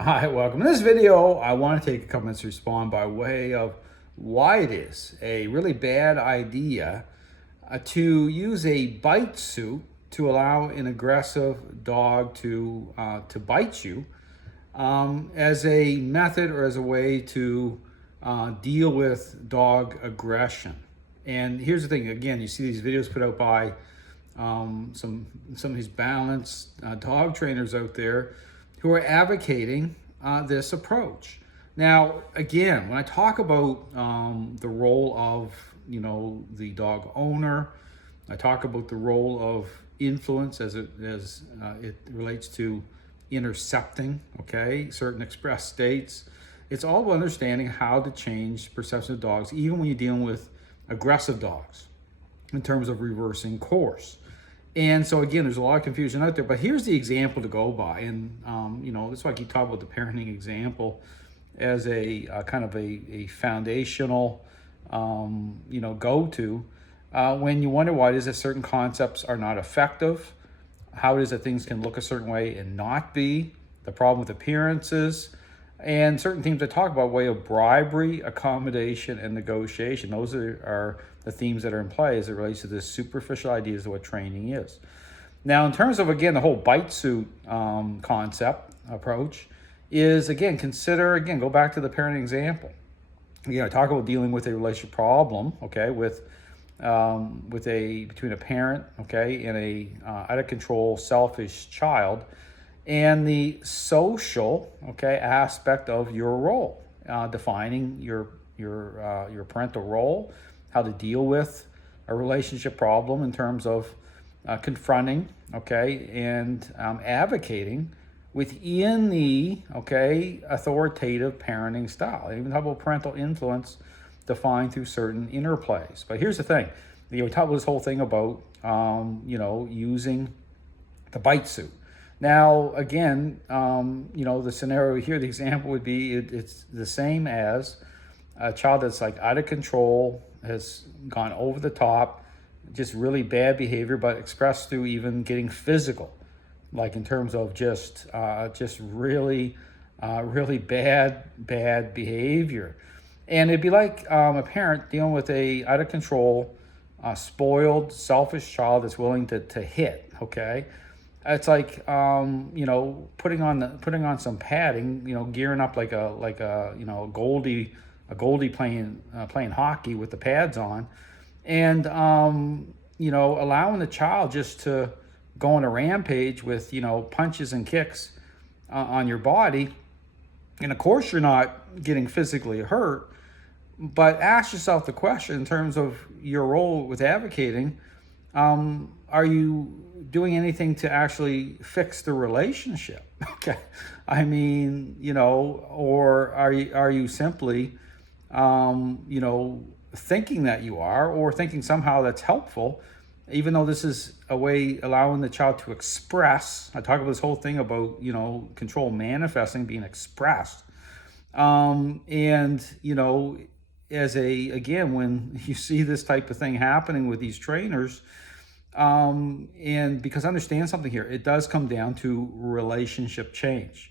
Hi, welcome. In this video, I want to take a couple minutes to respond by way of why it is a really bad idea to use a bite suit to allow an aggressive dog to bite you as a method or as a way to deal with dog aggression. And here's the thing: again, you see these videos put out by some of these balanced dog trainers out there who are advocating this approach. Now, again, when I talk about the role of the dog owner, I talk about the role of influence as it relates to intercepting, okay, certain express states. It's all about understanding how to change perception of dogs, even when you're dealing with aggressive dogs, in terms of reversing course. And so again, there's a lot of confusion out there, but here's the example to go by. And that's why I keep talking about the parenting example as a kind of a foundational go-to when you wonder why it is that certain concepts are not effective, how it is that things can look a certain way and not be, the problem with appearances, and certain themes I talk about way of bribery, accommodation, and negotiation. Those are the themes that are in play as it relates to this superficial ideas of what training is. Now, in terms of, again, the whole bite suit concept approach is, again, go back to the parenting example. I talk about dealing with a relationship problem, okay, between a parent, okay, and a out of control, selfish child, and the social, okay, aspect of your role, defining your parental role, how to deal with a relationship problem in terms of confronting, okay, and advocating within the authoritative parenting style. I even talk about parental influence defined through certain interplays. But here's the thing: we talk about this whole thing about using the bite suit. Now, again, the scenario here, the example would be it's the same as a child that's like out of control, has gone over the top, just really bad behavior, but expressed through even getting physical, like in terms of just really bad behavior. And it'd be like a parent dealing with a out of control, spoiled, selfish child that's willing to hit. Okay, it's like putting on some padding, gearing up like a Goldie playing hockey with the pads on, and allowing the child just to go on a rampage with punches and kicks on your body. And of course, you're not getting physically hurt, but ask yourself the question in terms of your role with advocating: are you doing anything to actually fix the relationship? Okay, I mean, or are you simply, thinking that you are, or thinking somehow that's helpful, even though this is a way allowing the child to express. I talk about this whole thing about control manifesting, being expressed, and when you see this type of thing happening with these trainers, and because understand something here, it does come down to relationship change.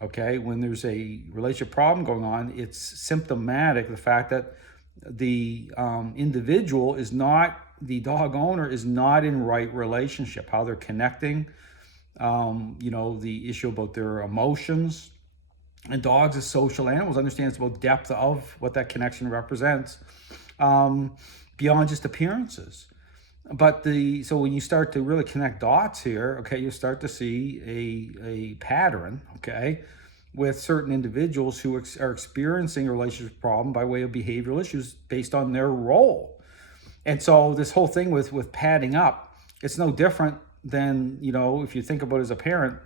Okay, when there's a relationship problem going on, it's symptomatic the fact that the individual is not, the dog owner is not in right relationship, how they're connecting, the issue about their emotions. And dogs as social animals understand it's about depth of what that connection represents, beyond just appearances. But so when you start to really connect dots here, okay, you start to see a pattern, okay, with certain individuals who are experiencing a relationship problem by way of behavioral issues based on their role. And so this whole thing with padding up, it's no different than, if you think about it as a parent,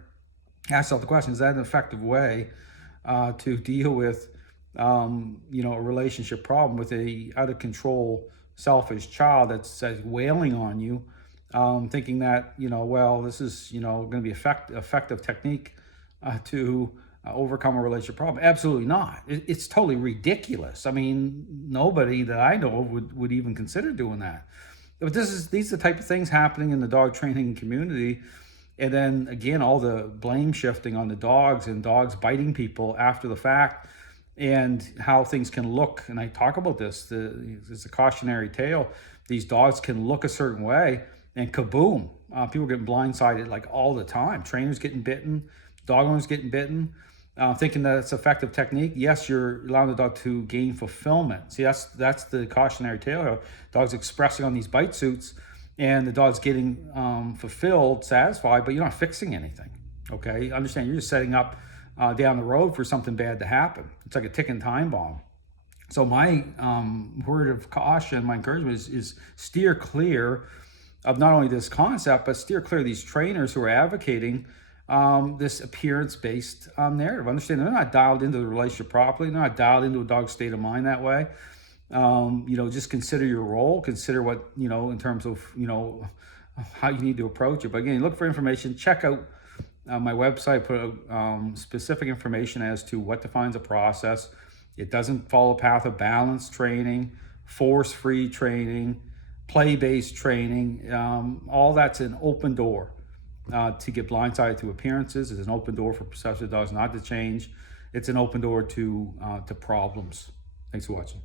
ask yourself the question: is that an effective way to deal with a relationship problem with a out of control, selfish child that's wailing on you, thinking that this is going to be effective technique to overcome a relationship problem? Absolutely not. It's totally ridiculous. I mean, nobody that I know of would even consider doing that. But these are the type of things happening in the dog training community And then again, all the blame shifting on the dogs and dogs biting people after the fact, and how things can look. And I talk about this. It's a cautionary tale. These dogs can look a certain way, and kaboom, people getting blindsided like all the time. Trainers getting bitten, dog owners getting bitten, thinking that it's effective technique. Yes, you're allowing the dog to gain fulfillment. See, that's the cautionary tale. Dogs expressing on these bite suits, and the dog's getting fulfilled, satisfied, but you're not fixing anything. Okay, understand? You're just setting up down the road for something bad to happen. It's like a ticking time bomb. So my word of caution, my encouragement is steer clear of not only this concept, but steer clear of these trainers who are advocating this appearance-based narrative. Understand they're not dialed into the relationship properly. They're not dialed into a dog's state of mind that way. Just consider your role. Consider what, in terms of, how you need to approach it. But again, look for information. Check out my website. Put out specific information as to what defines a process. It doesn't follow a path of balance training, force-free training, play-based training. All that's an open door to get blindsided to appearances. It's an open door for possessive dogs not to change. It's an open door to problems. Thanks for watching.